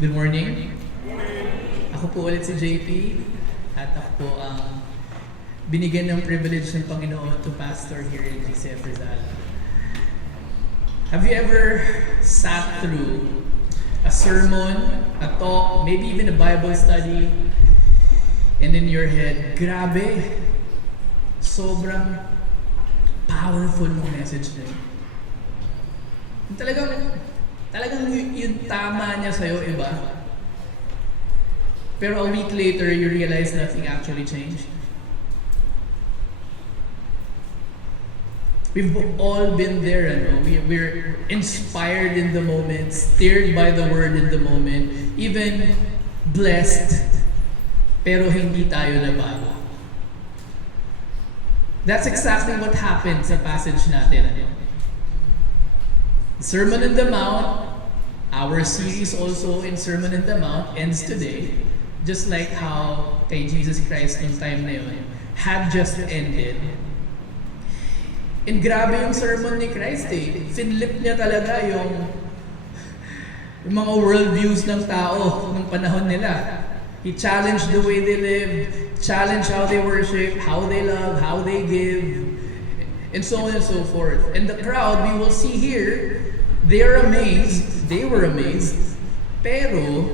Good morning. Ako po ulit si JP at ako po ang binigyan ng privilege ng Panginoon to pastor here in GCF Rizal. Have you ever sat through a sermon, a talk, maybe even a Bible study, and in your head, grabe, sobrang powerful ng message na yun. Talagang yung tama niya sa'yo, iba. Pero a week later, you realize nothing actually changed. We've all been there, ano? We're inspired in the moment, stirred by the word in the moment, even blessed, pero hindi tayo nabago. That's exactly what happened sa passage natin, ano? Sermon on the Mount, our series also in Sermon on the Mount ends today, just like how kay Jesus Christ nung time na yun had just ended. And grabe yung sermon ni Christ eh. Finlip niya talaga yung mga worldviews ng tao ng panahon nila. He challenged the way they live, challenged how they worship, how they love, how they give, and so on and so forth. And the crowd, we will see here, they were amazed, pero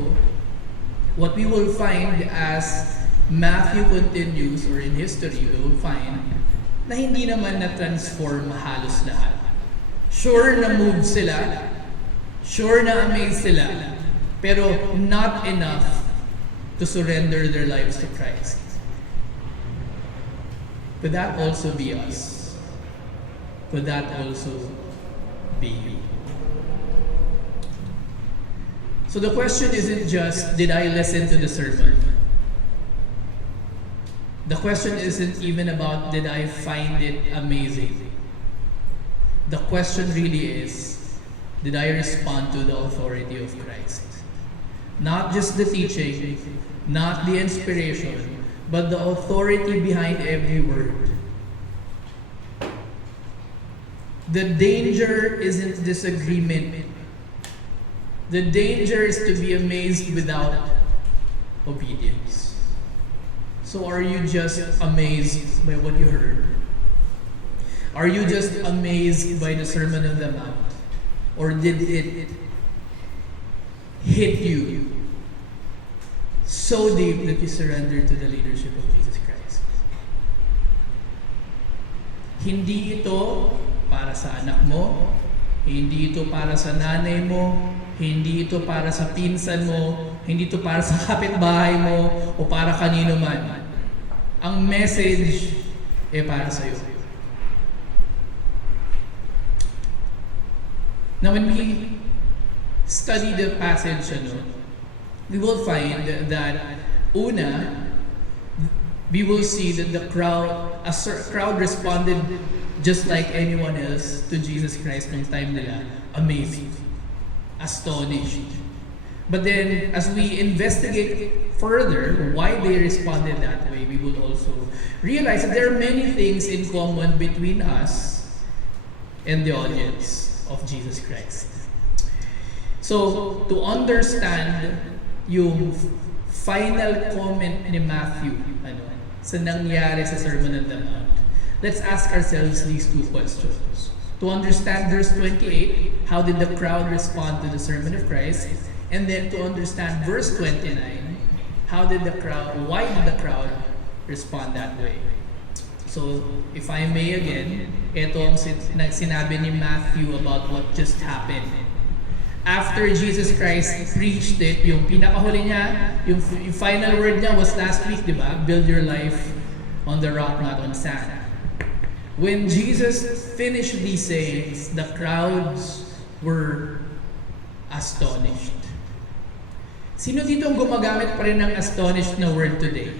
what we will find as Matthew continues, or in history, we will find na hindi naman na-transform halos lahat. Sure na move sila, sure na amazed sila, pero not enough to surrender their lives to Christ. Could that also be us? Could that also be you? So the question isn't just, did I listen to the sermon? The question isn't even about, did I find it amazing? The question really is, did I respond to the authority of Christ? Not just the teaching, not the inspiration, but the authority behind every word. The danger isn't disagreement. The danger is to be amazed without obedience. So are you just amazed by what you heard? Are you just amazed by the Sermon on the Mount? Or did it hit you so deep that you surrendered to the leadership of Jesus Christ? Hindi ito para sa anak mo, hindi ito para sa nanay mo, hindi ito para sa pinsan mo, hindi ito para sa kapitbahay mo, o para kanino man. Ang message ay para sa iyo. Now when we study the passage, we will find that una, we will see that the crowd responded just like anyone else to Jesus Christ ng time nila, amazing, astonished. But then, as we investigate further why they responded that way, we will also realize that there are many things in common between us and the audience of Jesus Christ. So, to understand yung final comment ni Matthew sa nangyari sa Sermon on the Mount, let's ask ourselves these two questions. To understand verse 28, how did the crowd respond to the sermon of Christ? And then to understand verse 29, why did the crowd respond that way? So, if I may again, ito ang sinabi ni Matthew about what just happened. After Jesus Christ preached it, yung pinakahuli niya, yung final word niya was last week, di ba? Build your life on the rock, not on sand. When Jesus finished these sayings, the crowds were astonished. Sino dito ang gumagamit pa rin ng astonished na word today?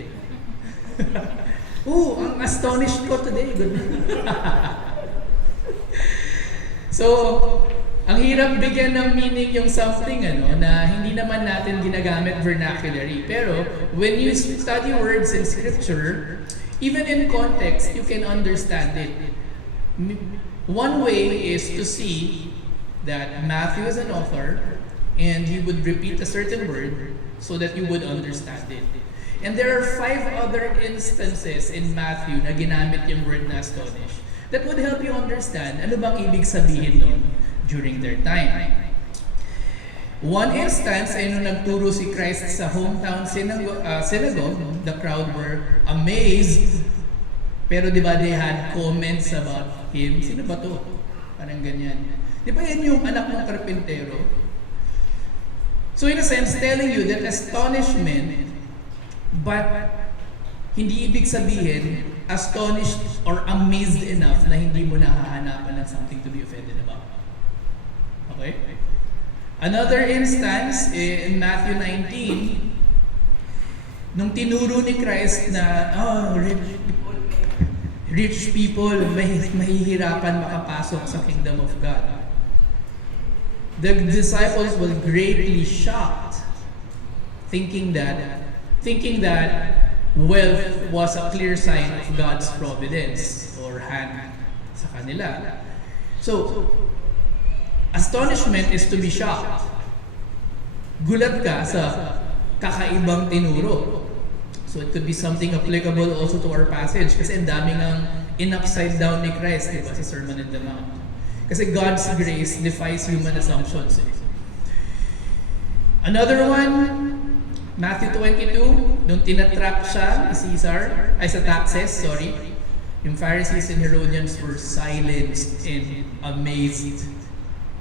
Ang astonished ko today. Good. So, ang hirap bigyan ng meaning yung something na hindi naman natin ginagamit vernacularly. Pero when you study words in Scripture, even in context, you can understand it. One way is to see that Matthew is an author, and he would repeat a certain word so that you would understand it. And there are 5 other instances in Matthew na ginamit yung word na astonish that would help you understand ano bang ibig sabihin nun during their time. One instance ay nung nagturo si Christ sa hometown synagogue, the crowd were amazed. Pero di ba they had comments about him? Sino ba to? Parang ganyan. Di ba yan yung anak ng karpintero? So in a sense, telling you that astonishment, but hindi ibig sabihin astonished or amazed enough na hindi mo nahahanapan ng something to be offended about. Okay? Another instance in Matthew 19, nung tinuro ni Christ na rich people mahihirapan makapasok sa kingdom of God. The disciples were greatly shocked, thinking that wealth was a clear sign of God's providence or hand sa kanila. So, astonishment is to be shocked. Gulat ka sa kakaibang tinuro. So it could be something applicable also to our passage kasi ang dami ng in-upside down ni Christ, diba, sa Sermon on the Mount. Kasi God's grace defies human assumptions. Another one, Matthew 22, nung tinatrap siya ni Caesar, sa taxes, yung Pharisees and Herodians were silenced and amazed.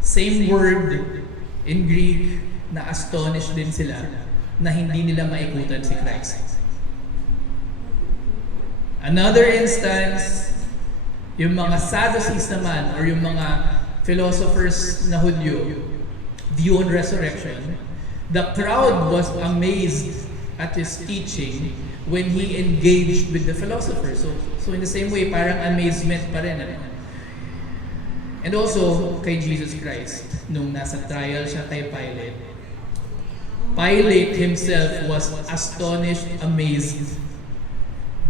Same word in Greek na astonished din sila na hindi nila maikutan si Christ. Another instance, yung mga Sadducees naman or yung mga philosophers na Hudyo, view on resurrection, the crowd was amazed at his teaching when he engaged with the philosophers. So in the same way, parang amazement pa rin. And also, kay Jesus Christ, nung nasa trial siya kay Pilate, Pilate himself was astonished, amazed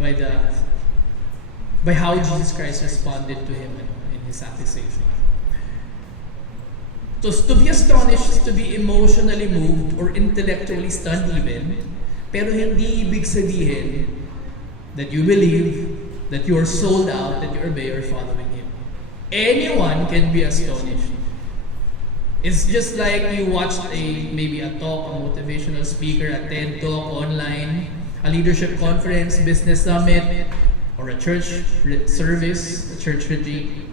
by how Jesus Christ responded to him in his accusation. So to be astonished is to be emotionally moved or intellectually stunned even, pero hindi ibig sabihin that you believe, that you are sold out, that you obey or following him. Anyone can be astonished. It's just like you watched maybe a talk, a motivational speaker, a TED talk online, a leadership conference, business summit, or a church service, a church retreat.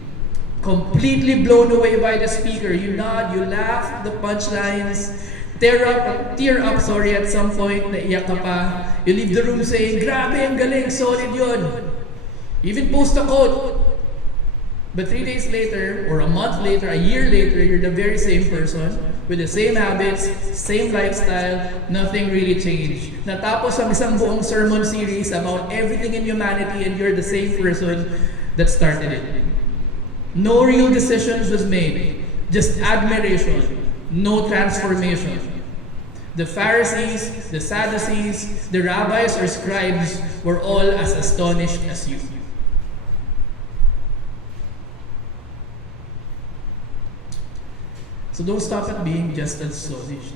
Completely blown away by the speaker. You nod, you laugh, the punchlines, tear up at some point, naiyak ka pa. You leave the room saying, grabe, ang galing, solid yun. Even post a quote. But 3 days later, or a month later, a year later, you're the very same person with the same habits, same lifestyle, nothing really changed. Natapos ang isang buong sermon series about everything in humanity and you're the same person that started it. No real decisions was made, just admiration, no transformation. The Pharisees, the Sadducees, the rabbis or scribes were all as astonished as you. So don't stop at being just astonished.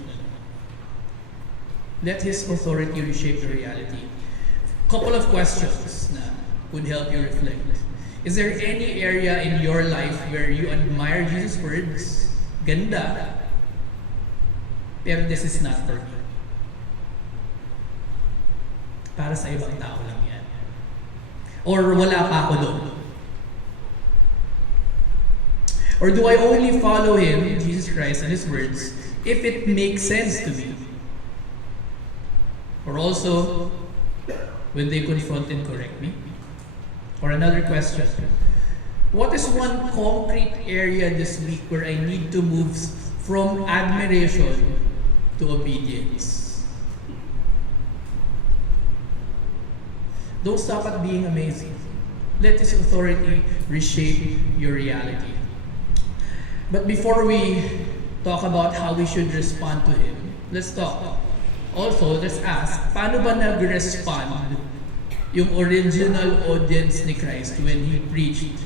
Let His authority reshape the reality. Couple of questions na would help you reflect. Is there any area in your life where you admire Jesus' words? Ganda. Pero this is not for me. Para sa ibang tao lang yan. Or wala pa ako doon. Or do I only follow Him, Jesus Christ, and His words, if it makes sense to me? Or also, when they confront and correct me? Or another question, what is one concrete area this week where I need to move from admiration to obedience? Don't stop at being amazing. Let His authority reshape your reality. But before we talk about how we should respond to Him, let's talk. Also, let's ask, paano ba nag-respond yung original audience ni Christ when He preached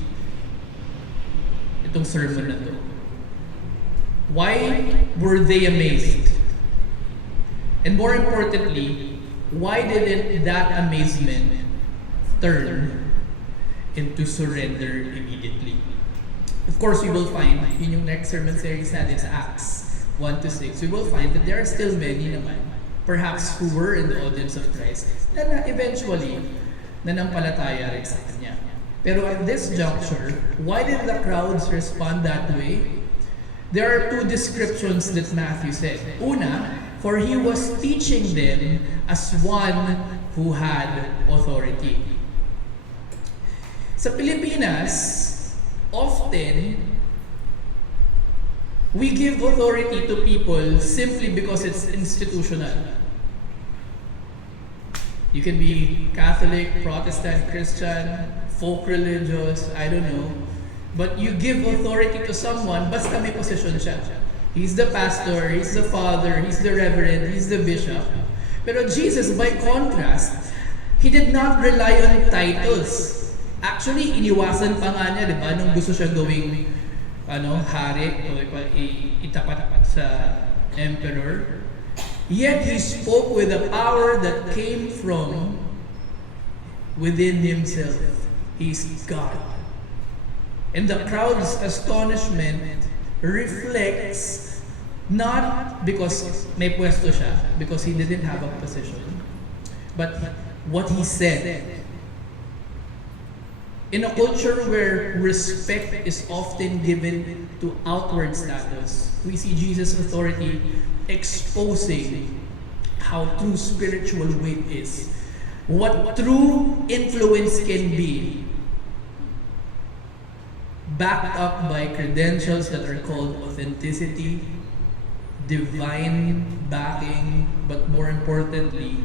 itong sermon na to? Why were they amazed? And more importantly, why didn't that amazement turn into surrender immediately? Of course, we will find, in yung next sermon series natin sa Acts 1 to 6, we will find that there are still many naman, perhaps who were in the audience of Christ, na eventually, nanampalataya rin sa Kanya. Pero at this juncture, why did the crowds respond that way? There are two descriptions that Matthew said. Una, for he was teaching them as one who had authority. Sa Pilipinas, often, we give authority to people simply because it's institutional. You can be Catholic, Protestant, Christian, folk religious, I don't know. But you give authority to someone basta may posisyon siya. He's the pastor, he's the father, he's the reverend, he's the bishop. Pero Jesus, by contrast, he did not rely on titles. Actually, iniwasan pa nga niya, di ba, nung gusto siya gawing hari o itapat sa emperor. Yet he spoke with a power that came from within himself. He's God. And the crowd's astonishment reflects not because may pwesto siya, because he didn't have a position, but what he said. In a culture where respect is often given to outward status, we see Jesus' authority exposing how true spiritual weight is. What true influence can be, backed up by credentials that are called authenticity, divine backing, but more importantly,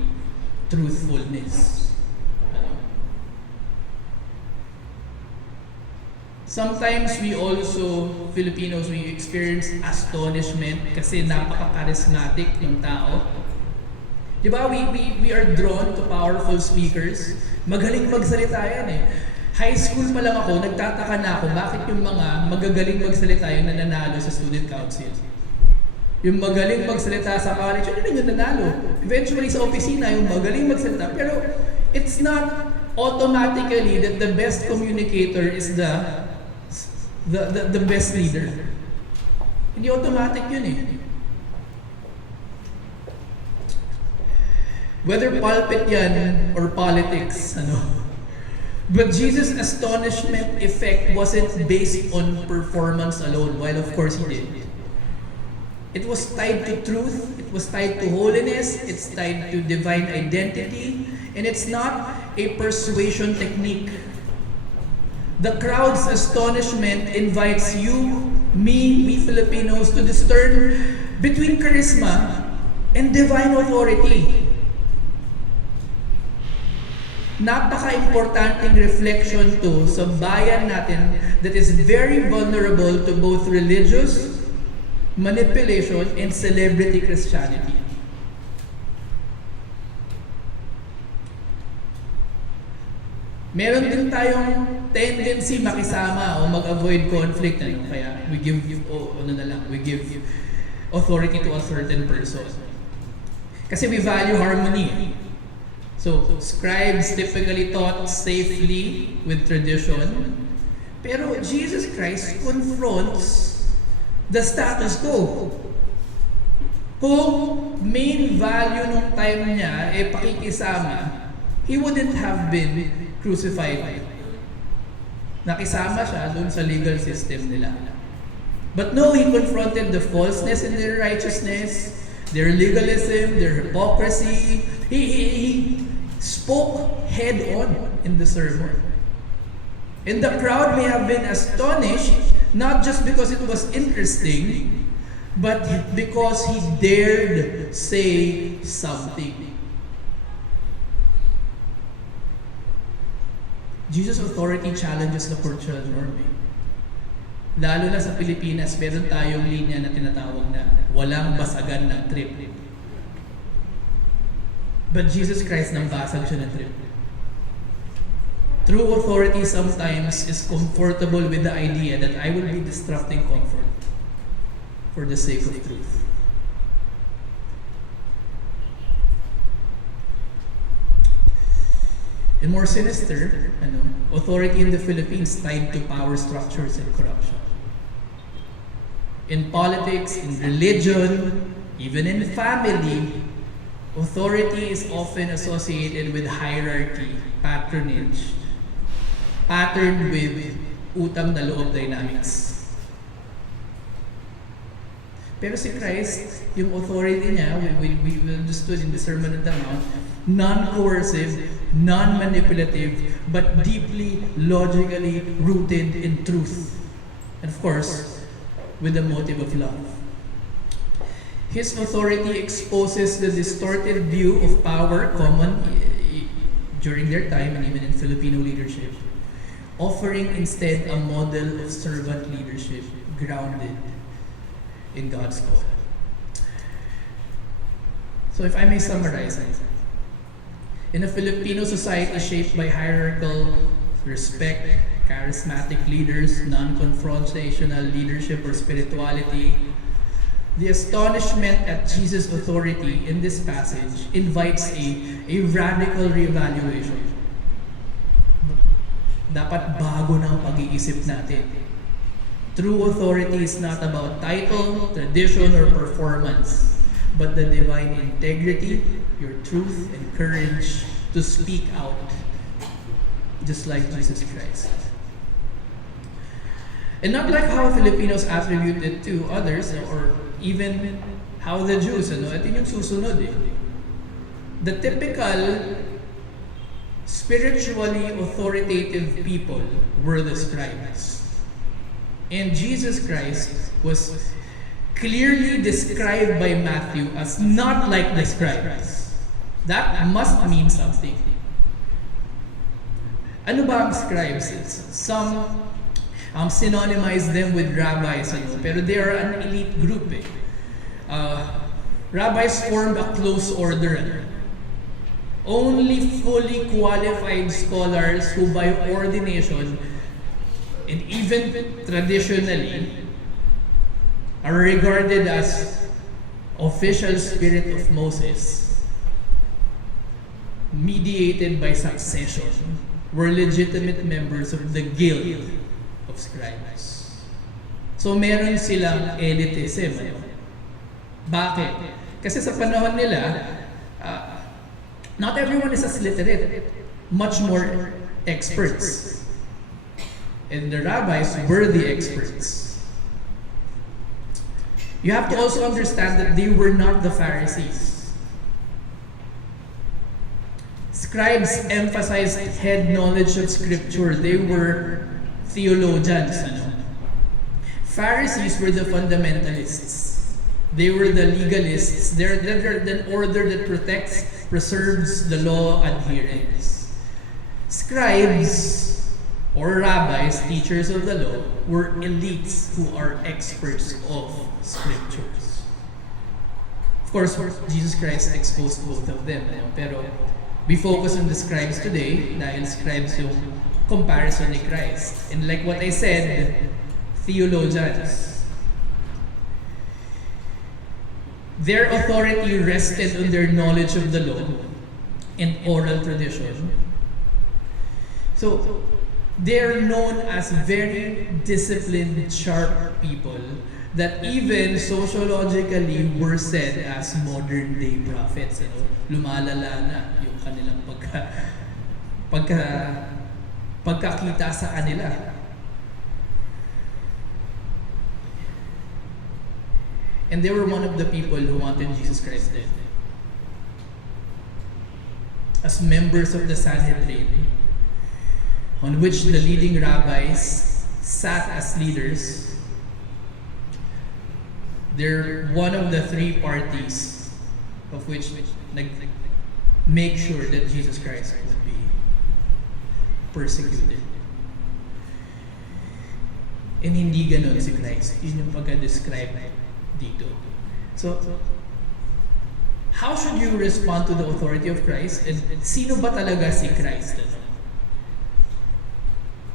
truthfulness. Sometimes we also, Filipinos, we experience astonishment kasi napaka-charismatic ng tao. Di ba? We are drawn to powerful speakers. Magaling magsalita yan eh. High school pa lang ako, nagtataka na ako bakit yung mga magagaling magsalita yung nananalo sa student council. Yung magaling magsalita sa college, yun yung nanalo. Eventually sa opisina, yung magaling magsalita. Pero it's not automatically that the best communicator is the best leader. Hindi automatic yun eh. Whether pulpit yan or politics, But Jesus' astonishment effect wasn't based on performance alone, while of course he did. It was tied to truth, it was tied to holiness, it's tied to divine identity, and it's not a persuasion technique. The crowd's astonishment invites you, we Filipinos, to discern between charisma and divine authority. Napaka-importanting reflection to sa bayan natin that is very vulnerable to both religious manipulation and celebrity Christianity. Meron din tayong tendency makisama o mag-avoid conflict. Kaya we give authority to a certain person. Kasi we value harmony. So, scribes typically taught safely with tradition. Pero Jesus Christ confronts the status quo. Kung main value nung time niya ay pakikisama, he wouldn't have been crucified. Nakisama siya doon sa legal system nila. But no, he confronted the falseness in their righteousness, their legalism, their hypocrisy. He spoke head on in the sermon. And the crowd may have been astonished, not just because it was interesting, but because he dared say something. Jesus' authority challenges the cultural norm. Lalo na sa Pilipinas, meron tayong linya na tinatawag na walang basagan ng trip. But Jesus Christ nang basag siya ng trip. True authority sometimes is comfortable with the idea that I will be disrupting comfort. for the sake of truth. And more sinister, authority in the Philippines tied to power structures and corruption. In politics, in religion, even in family, authority is often associated with hierarchy, patronage, patterned with utang na loob dynamics. Pero si Christ, yung authority niya, we understood in the Sermon on the Mount, non-coercive, non-manipulative, but deeply logically rooted in truth. And of course, with the motive of love. His authority exposes the distorted view of power common during their time and even in Filipino leadership, offering instead a model of servant leadership grounded in God's call. So if I may summarize, in a Filipino society shaped by hierarchical respect, charismatic leaders, non-confrontational leadership or spirituality, the astonishment at Jesus' authority in this passage invites a radical reevaluation. Dapat bago na ang pag-iisip natin. True authority is not about title, tradition, or performance, but the divine integrity, your truth, and courage to speak out, just like Jesus Christ. And not like how Filipinos attribute it to others, or even how the Jews, ito yung susunod eh. The typical spiritually authoritative people were the scribes. And Jesus Christ was clearly described by Matthew as not like the scribes. That must mean something. Ano ba ang scribes? Some synonymize them with rabbis, pero they are an elite group. Rabbis formed a close order. Only fully qualified scholars who by ordination and even traditionally are regarded as official spirit of Moses, mediated by succession, were legitimate members of the guild of scribes. So meron silang elitism. Bakit? Kasi sa panahon nila, not everyone is as literate, much more experts. And the rabbis were the experts. You have to also understand that they were not the Pharisees. Scribes emphasized head knowledge of Scripture. They were theologians. Pharisees were the fundamentalists. They were the legalists. They're the order that protects, preserves the law adherents. Scribes or rabbis, teachers of the law, were elites who are experts of scriptures. Of course, Jesus Christ exposed both of them. Pero we focus on the scribes today dahil scribes yung comparison ni Christ. And like what I said, theologians. Their authority rested on their knowledge of the law and oral tradition. So, they're known as very disciplined, sharp people that even sociologically were said as modern day prophets. Lumalala na yung kanilang pagkakita sa kanila. And they were one of the people who wanted Jesus Christ dead. As members of the Sanhedrin, on which the leading rabbis sat as leaders, they're one of the three parties of which make sure that Jesus Christ would be persecuted. And hindi ganon si Christ. Yun yung pagka-describe dito. So, how should you respond to the authority of Christ? And sino ba talaga si Christ?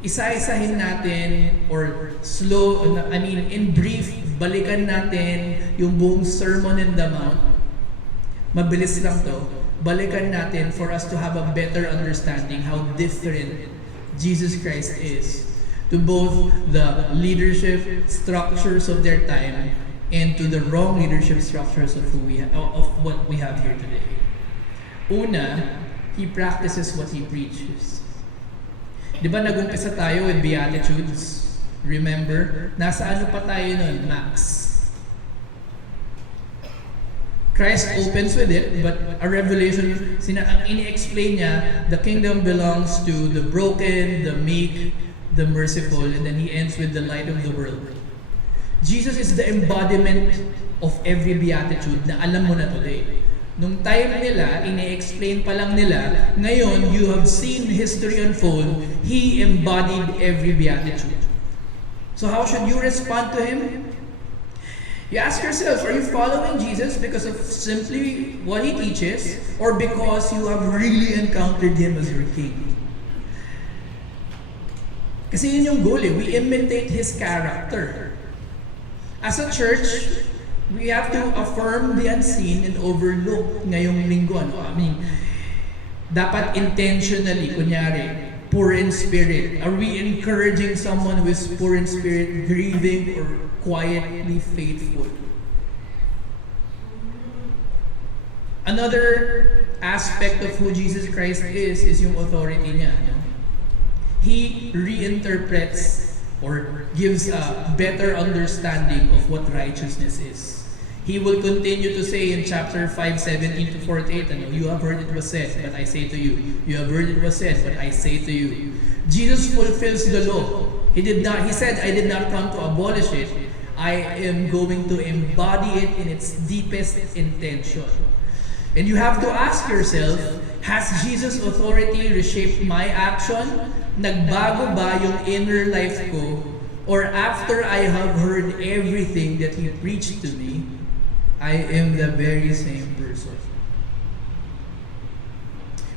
isa-isahin natin or in brief, balikan natin yung buong Sermon in the Mount. Mabilis lang to. Balikan natin for us to have a better understanding how different Jesus Christ is to both the leadership structures of their time and to the wrong leadership structures of what we have here today. Una, He practices what He preaches. Di ba nag-umpisa tayo with Beatitudes? Remember? Nasa ano pa tayo nun? Max. Christ opens with it, but a revelation, ang ini-explain niya, the kingdom belongs to the broken, the meek, the merciful, and then He ends with the light of the world. Jesus is the embodiment of every beatitude na alam mo na today. Nung time nila, ini-explain pa lang nila, ngayon, you have seen history unfold, He embodied every beatitude. So how should you respond to Him? You ask yourself, are you following Jesus because of simply what He teaches, or because you have really encountered Him as your King? Kasi yun yung goal we imitate His character. As a church, we have to affirm the unseen and overlook ngayong linggo. Dapat intentionally, kunyari, poor in spirit. Are we encouraging someone who is poor in spirit, grieving, or quietly faithful? Another aspect of who Jesus Christ is yung authority niya. He reinterprets or gives a better understanding of what righteousness is. He will continue to say in chapter 5, 17 to 48, you have heard it was said, but I say to you. You have heard it was said, but I say to you. Jesus fulfills the law. He said, I did not come to abolish it. I am going to embody it in its deepest intention. And you have to ask yourself, has Jesus' authority reshaped my action? Nagbago ba yung inner life ko? Or after I have heard everything that He preached to me, I am the very same person?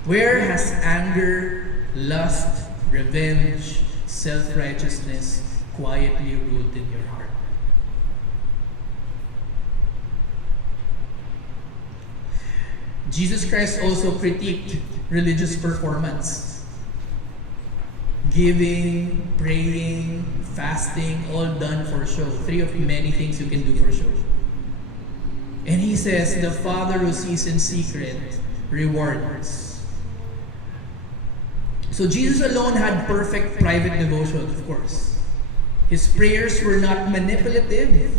Where has anger, lust, revenge, self-righteousness quietly ruled in your heart? Jesus Christ also critiqued religious performance. Giving, praying, fasting, all done for show. 3 of many things you can do for show. And He says, the Father who sees in secret rewards. So Jesus alone had perfect private devotion, of course. His prayers were not manipulative,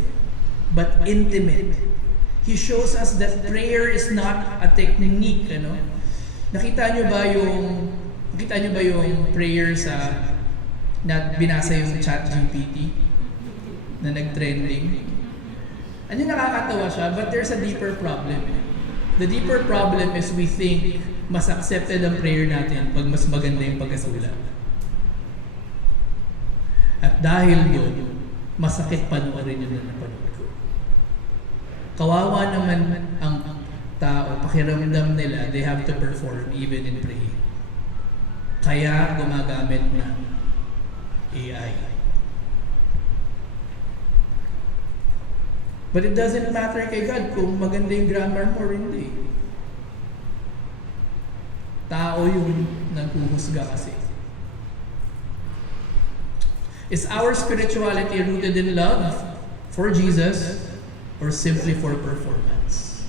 but intimate. He shows us that prayer is not a technique, Nakita niyo ba yung prayer na binasa yung ChatGPT na nag-trending? Nakakatawa siya, but there's a deeper problem. The deeper problem is we think mas accepted ang prayer natin pag mas maganda yung pagkasulat. At dahil doon, masakit panoorin yun na napanood ko. Kawawa naman ang tao, pakiramdam nila, they have to perform even in praying. Kaya gumagamit ng AI. But it doesn't matter kay God kung maganda yung grammar mo or hindi. Tao yung naghuhusga kasi. Is our spirituality rooted in love for Jesus or simply for performance?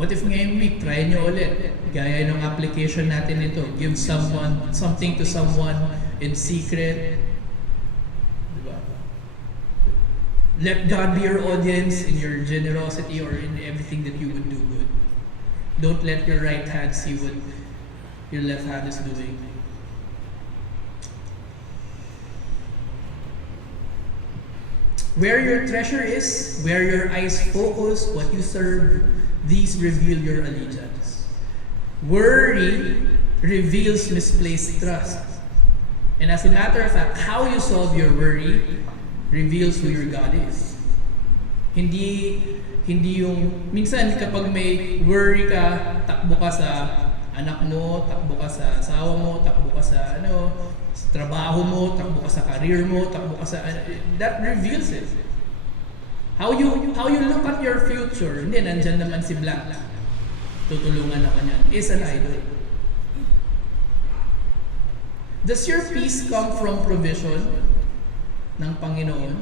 What if ngayong week, try nyo ulit, gaya ng application natin ito, give something to someone in secret. Diba? Let God be your audience in your generosity or in everything that you would do good. Don't let your right hand see what your left hand is doing. Where your treasure is, where your eyes focus, what you serve, these reveal your allegiance. Worry reveals misplaced trust. And as a matter of fact, how you solve your worry reveals who your God is. Hindi yung, minsan kapag may worry ka, takbo ka sa, anak mo, takbo ka sa asawa mo, takbo ka sa sa trabaho mo, takbo ka sa career mo, takbo ka sa that reveals it. How you look at your future, hindi, nandyan naman si Black. Tutulungan ako niyan. Is an idol. Does your peace come from provision ng Panginoon?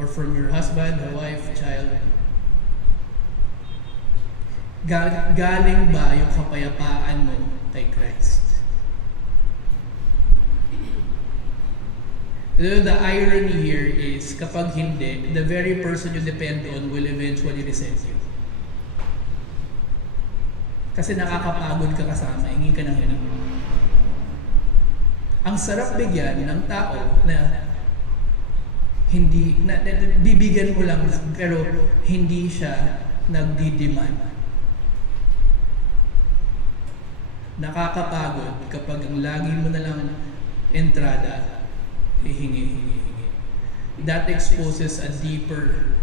Or from your husband, a wife, child? Galing ba yung kapayapaan mo kay Christ? The irony here is, kapag hindi, the very person you depend on will eventually resent you. Kasi nakakapagod ka kasama, hingi ka ng hingi. Ang sarap bigyan ng tao na bibigyan mo lang, pero hindi siya nagdi-demand. Nakakapagod kapag ang lagi mo na lang entrada, hingi. That exposes a deeper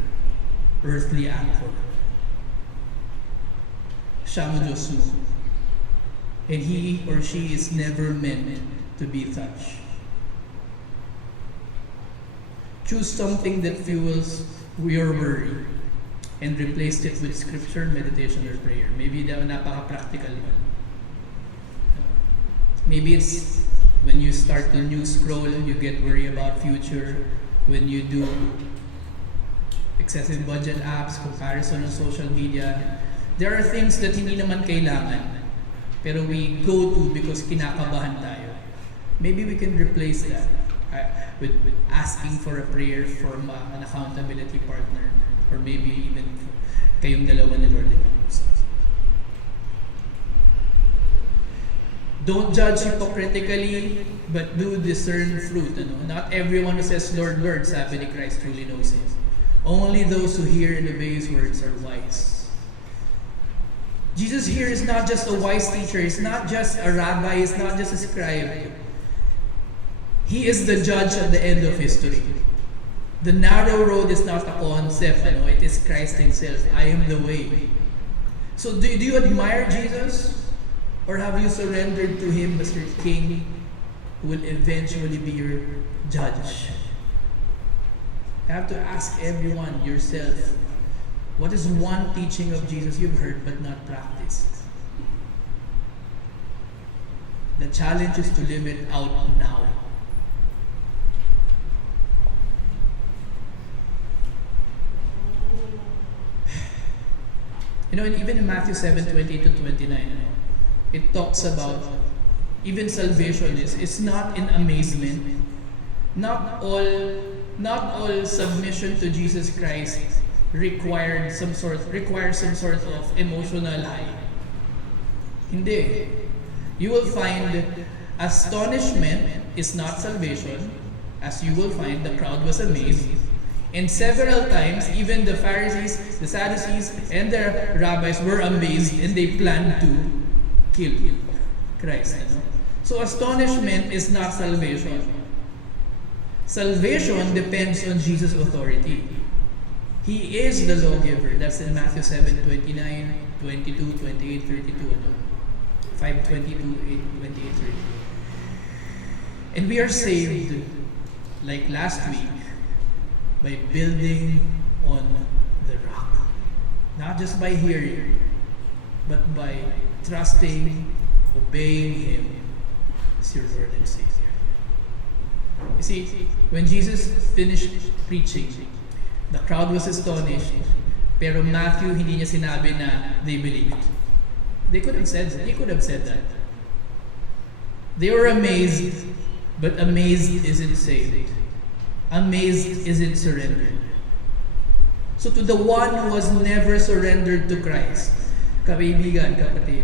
earthly anchor. Siyang Diyos mo. And he or she is never meant to be touched. Choose something that fuels your worry and replace it with scripture, meditation, or prayer. Maybe napaka-practical one. Maybe it's when you start to news scroll, you get worried about future. When you do excessive budget apps, comparison on social media, there are things that hindi naman kailangan, pero we go to because kinakabahan tayo. Maybe we can replace that with asking for a prayer from an accountability partner, or maybe even kayong dalawa ni Lord. Don't judge hypocritically, but do discern fruit. Not everyone who says, Lord, Lord, sabi ni Christ, truly knows Him. Only those who hear and obey His words are wise. Jesus here is not just a wise teacher. He's not just a rabbi. He's not just a scribe. He is the judge at the end of history. The narrow road is not a concept. It is Christ Himself. I am the way. So do you admire Jesus? Or have you surrendered to Him as your King, who will eventually be your judge? You have to ask everyone, yourself, what is one teaching of Jesus you've heard but not practiced? The challenge is to live it out now. And even in Matthew 7:20 to 29, it talks about even salvation is not in amazement. Not all submission to Jesus Christ requires some sort of emotional high. Hindi. You will find astonishment is not salvation, as you will find the crowd was amazed. And several times, even the Pharisees, the Sadducees, and the rabbis were amazed, and they planned to kill Christ. So astonishment is not salvation. Salvation depends on Jesus' authority. He is the lawgiver. That's in Matthew 7:29, 22, 28, 32, 5:22, 28, 32. And we are saved, like last week, by building on the rock. Not just by hearing, but by trusting, obeying Him as your Lord and Savior. You see, when Jesus finished preaching, the crowd was astonished, pero Matthew hindi niya sinabi na they believed. He could have said that. They were amazed, but amazed isn't saved. Amazed isn't surrendered. So to the one who has never surrendered to Christ, kaibigan, kapatid,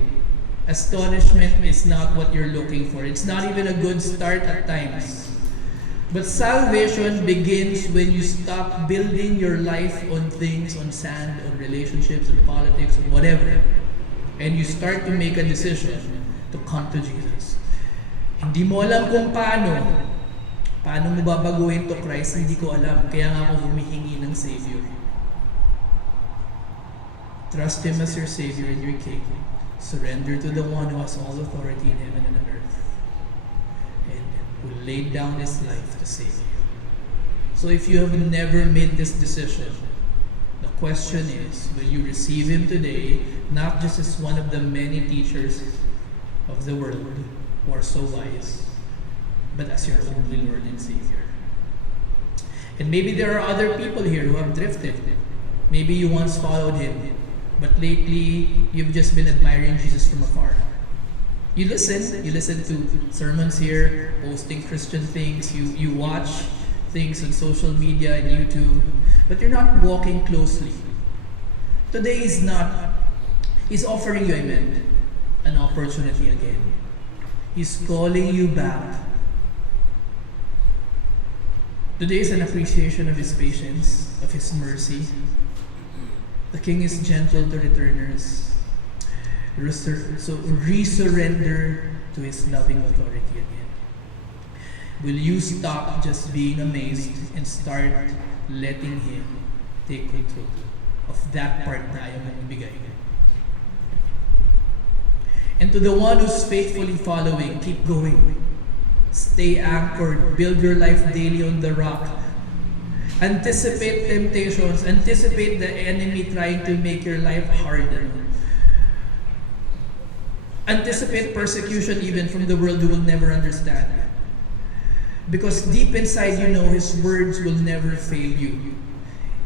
astonishment is not what you're looking for. It's not even a good start at times. But salvation begins when you stop building your life on things, on sand, on relationships, on politics, on whatever. And you start to make a decision to come to Jesus. Hindi mo alam kung paano mo babaguhin to Christ, hindi ko alam. Kaya nga ako humihingi ng Savior. Trust Him as your Savior and your King. Surrender to the one who has all authority in heaven and on earth, and who laid down his life to save you. So if you have never made this decision, the question is, will you receive him today, not just as one of the many teachers of the world who are so wise, but as your only Lord and Savior? And maybe there are other people here who have drifted. Maybe you once followed him, but lately you've just been admiring Jesus from afar. You listen to sermons here, posting Christian things, you watch things on social media and YouTube, but you're not walking closely. Today He's offering you, an opportunity again. He's calling you back. Today is an appreciation of His patience, of His mercy. The King is gentle to returners. So resurrender to His loving authority again. Will you stop just being amazed and start letting Him take control of that part na ayaw mong ibigay? And to the one who's faithfully following, keep going. Stay anchored. Build your life daily on the rock. Anticipate temptations. Anticipate the enemy trying to make your life harder. Anticipate persecution even from the world who will never understand. Because deep inside you know His words will never fail you.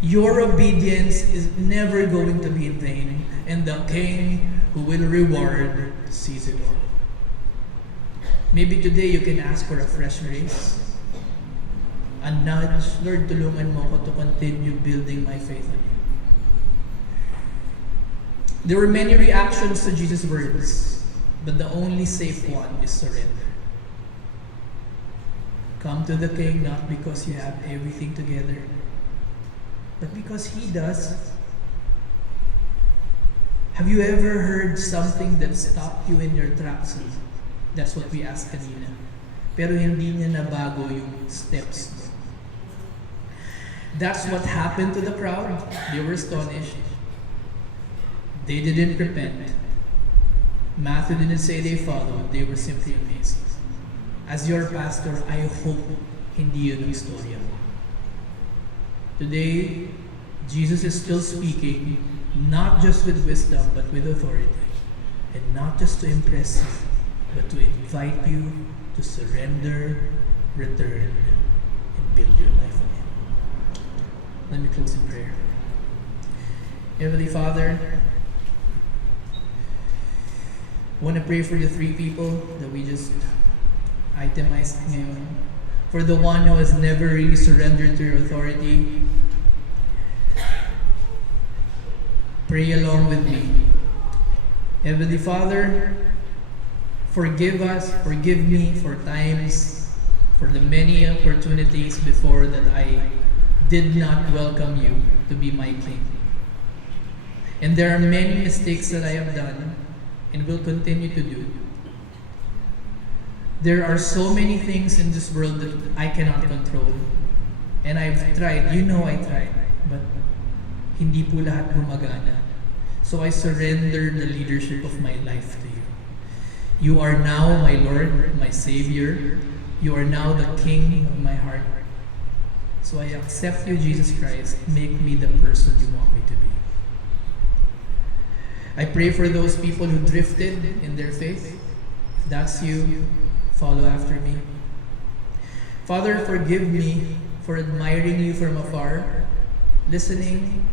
Your obedience is never going to be in vain. And the King who will reward sees it all. Maybe today you can ask for a fresh grace. A nudge. Lord, tulungan mo ako to continue building my faith in You. There were many reactions to Jesus' words, but the only safe one is surrender. Come to the King not because you have everything together, but because He does. Have you ever heard something that stopped you in your tracks? That's what we asked kanina. Pero hindi niya nabago yung steps mo. That's what happened to the crowd. They were astonished. They didn't repent. Matthew didn't say they followed. They were simply amazed. As your pastor, I hope hindi yun ang storya mo. Today, Jesus is still speaking, not just with wisdom, but with authority. And not just to impress you, but to invite you to surrender, return, and build your life on Him. Let me close in prayer. Heavenly Father, I want to pray for the three people that we just itemized ngayon. For the one who has never really surrendered to your authority, pray along with me. Heavenly Father, forgive me for times, for the many opportunities before that I did not welcome You to be my King. And there are many mistakes that I have done and will continue to do. There are so many things in this world that I cannot control. And I've tried, I tried, but hindi po lahat gumagana. So I surrender the leadership of my life to You. You are now my Lord, my Savior. You are now the King of my heart. So I accept You, Jesus Christ. Make me the person You want me to be. I pray for those people who drifted in their faith. If that's you, follow after me. Father, forgive me for admiring You from afar, listening,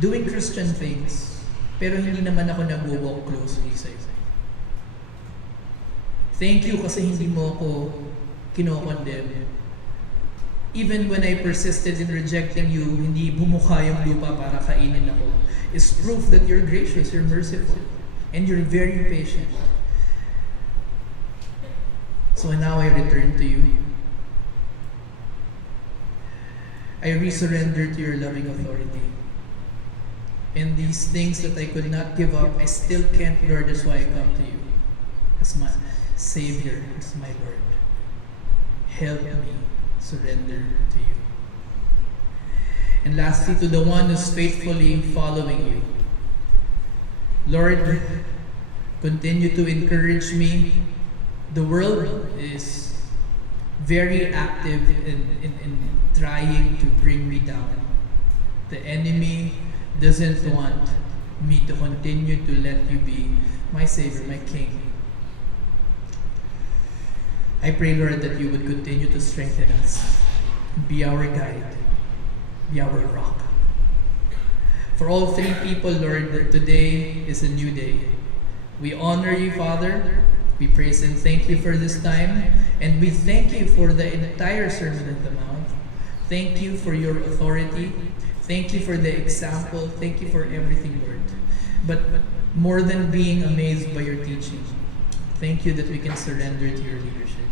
doing Christian things, pero hindi naman ako nag-walk closely sa Iyo. Thank You kasi hindi mo ako kinokondemn. Even when I persisted in rejecting You, hindi bumuka yung lupa para kainin ako. It's proof that You're gracious, You're merciful, and You're very patient. So now I return to You. I resurrender to Your loving authority. And these things that I could not give up, I still can't, Lord. That's why I come to You as my Savior, as my Lord. Help me surrender to You. And lastly, to the one who's faithfully following You, Lord, continue to encourage me. The world is very active in trying to bring me down. The enemy doesn't want me to continue to let you be my Savior, my King. I pray, Lord, that you would continue to strengthen us, be our guide, be our rock. For all three people, Lord, that today is a new day. We honor you, Father. We praise and thank you for this time. And we thank you for the entire Sermon on the Mount. Thank you for your authority. Thank you for the example. Thank you for everything, Lord. But more than being amazed by your teaching, thank you that we can surrender to your leadership.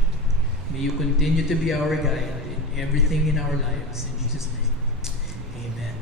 May you continue to be our guide in everything in our lives. In Jesus' name, amen.